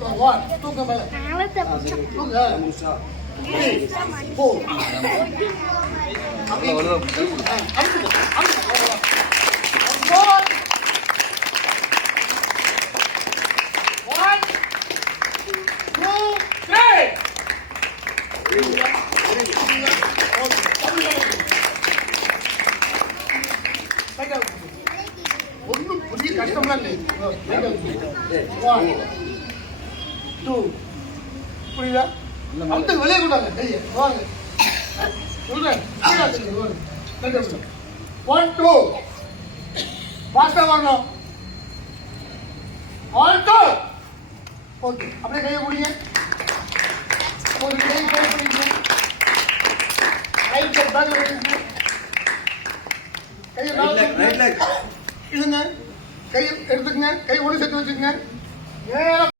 தூக்க மேல தூக்க 3 4 அப்படியே ஒன்றும் புரிய கஷ்டம்லாம் இல்லை. 1 2 புரியுதா? அந்த வெளியே கூடாங்க கையை வாங்க சொல்றேன். 1 2 ஃபாஸ்டா வரணும். 1 2 ஓகே. அப்படியே கையை முடிங்க. ஒரு கை பண்ணிங்க. ரைட் சைடு பேக் வைங்க. கையை ரைட் லெக் இழுங்க. கையை எடுத்துக்கங்க. கை ஒன்று சேர்த்து வச்சுக்கங்க. நேரா